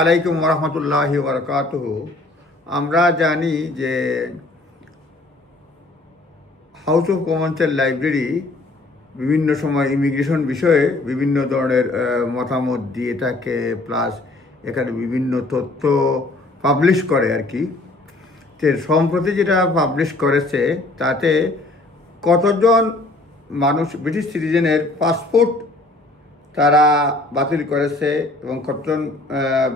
আলাইকুম রহমতুল্লাহ বরকাতহ আমরা জানি যে হাউস অফ কমন্সের লাইব্রেরি বিভিন্ন সময় ইমিগ্রেশন বিষয়ে বিভিন্ন ধরনের মতামত দিয়ে থাকে প্লাস এখানে বিভিন্ন তথ্য পাবলিশ করে আর কি। তো সম্প্রতি যেটা পাবলিশ করেছে, তাতে কতজন মানুষ ব্রিটিশ সিটিজেনের পাসপোর্ট তারা বাতিল করেছে এবং কতজন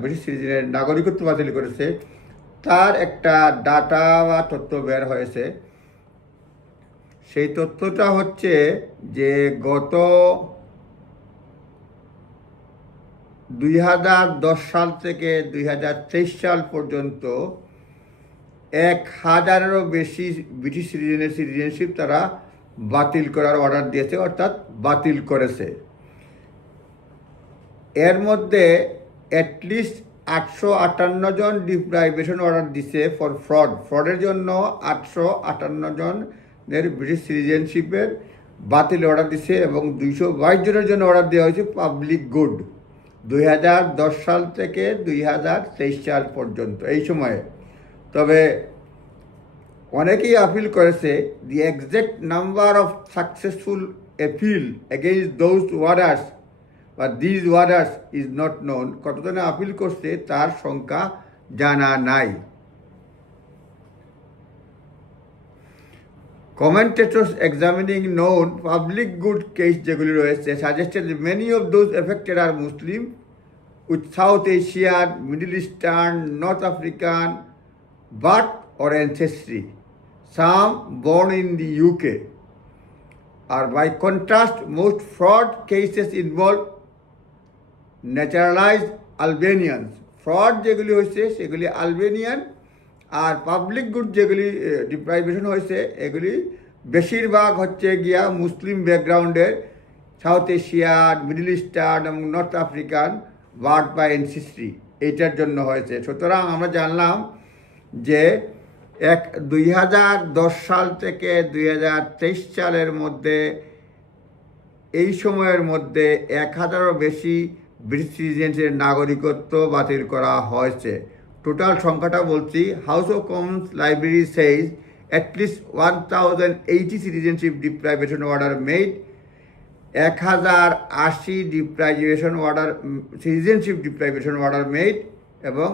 ব্রিটিশ সিটিজেনের নাগরিকত্ব বাতিল করেছে। তার একটা ডাটা বা তথ্য বের হয়েছে। সেই তথ্যটা হচ্ছে যে গত দুই হাজার দশ সাল থেকে দুই হাজার তেইশ সাল পর্যন্ত এক হাজারেরও বেশি ব্রিটিশ সিটিজেনের সিটিজেনশিপ তারা বাতিল করার অর্ডার দিয়েছে, অর্থাৎ বাতিল করেছে। এর মধ্যে অ্যাটলিস্ট আটশো আটান্ন জন ডিপ্রাইভেশন অর্ডার দিছে ফর ফ্রড ফ্রডের জন্য আটশো আটান্ন জনের ব্রিটিশ সিটিজেনশিপের বাতিল অর্ডার দিছে এবং দুইশো বাইশ জনের জন্য অর্ডার দেওয়া হয়েছে পাবলিক গুড দুই হাজার দশ সাল থেকে দুই হাজার তেইশ সাল পর্যন্ত এই সময়ে। তবে অনেকেই আপিল করেছে the exact number of successful appeal against those orders বা these orders is not known কতজনে appeal করছে তার সংখ্যা জানা নাই। Commentators examining known public good cases যেগুলি রয়েছে suggested many of those affected are Muslim with South Asian Middle Eastern North African birth or ancestry, some born in the UK. R by contrast most fraud cases involve naturalised Albanians fraud যেগুলি হয়েছে সেগুলি Albanian আর public good যেগুলি deprivation হয়েছে এগুলি বেশিরভাগ হচ্ছে গিয়া মুসলিম ব্যাকগ্রাউন্ডের সাউথ এশিয়ান মিডল ইস্টার্ন এবং নর্থ আফ্রিকান বার্ড বা এনসিস্ট্রি এইটার জন্য হয়েছে। সুতরাং আমরা জানলাম যে এক দুই সাল থেকে দুই হাজার তেইশ সালের মধ্যে এই সময়ের মধ্যে এক হাজারও বেশি ব্রিটিশ সিটিজেন্সের নাগরিকত্ব বাতিল করা হয়েছে। টোটাল সংখ্যাটা বলছি House of Commons Library says at least one thousand eighty citizenship deprivation order made এক হাজার আশি deprivation order citizenship deprivation order made এবং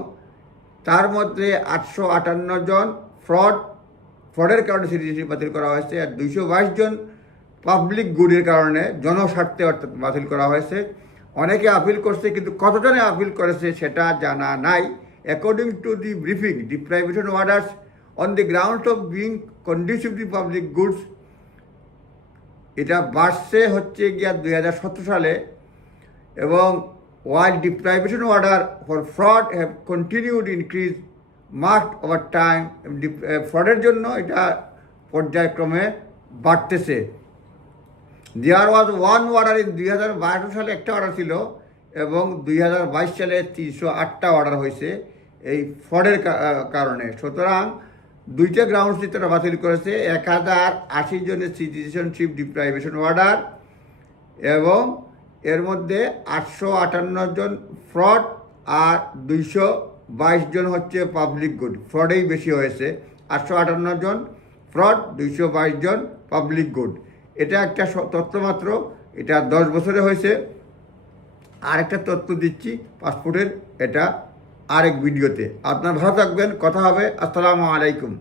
তার মধ্যে আটশো আটান্ন জন ফ্রড ফ্রডের কারণে সিটিজেনশিপ বাতিল করা হয়েছে আর দুইশো বাইশ জন পাবলিক গুডের কারণে জনস্বার্থে অর্থাৎ বাতিল করা হয়েছে। অনেকে আপিল করছে, কিন্তু কতজনে আপিল করেছে সেটা জানা নাই। According to the briefing deprivation orders on the ground of being conducive the public goods এটা বাড়ছে হচ্ছে গিয়া দুই হাজার সতেরো সালে এবং while deprivation order for fraud have continued increase, marked over time ফ্রডের জন্য এটা পর্যায়ক্রমে বাড়তেছে। There was one order in দুই হাজার বারো সালে, একটা অর্ডার ছিল, এবং দুই হাজার বাইশ সালে তিনশো আটটা অর্ডার হয়েছে এই ফ্রডের কারণে। সুতরাং দুইটা গ্রাউন্ড তারা বাতিল করেছে, এক হাজার আশি জনের সিটিজেনশিপ ডিপ্রাইভেশন অর্ডার এবং এর মধ্যে আটশো আটান্ন জন ফ্রড আর দুইশো বাইশ জন হচ্ছে পাবলিক গুড ফ্রডেই বেশি হয়েছে। আটশো আটান্ন জন ফ্রড দুইশো বাইশ জন পাবলিক গুড এটা একটা তথ্য মাত্র, এটা দশ বছরে হয়েছে। আর একটা তথ্য দিচ্ছি পাসপোর্টের এটা আরেক ভিডিওতে আপনার ভালো থাকবেন, কথা হবে, আসসালামু আলাইকুম।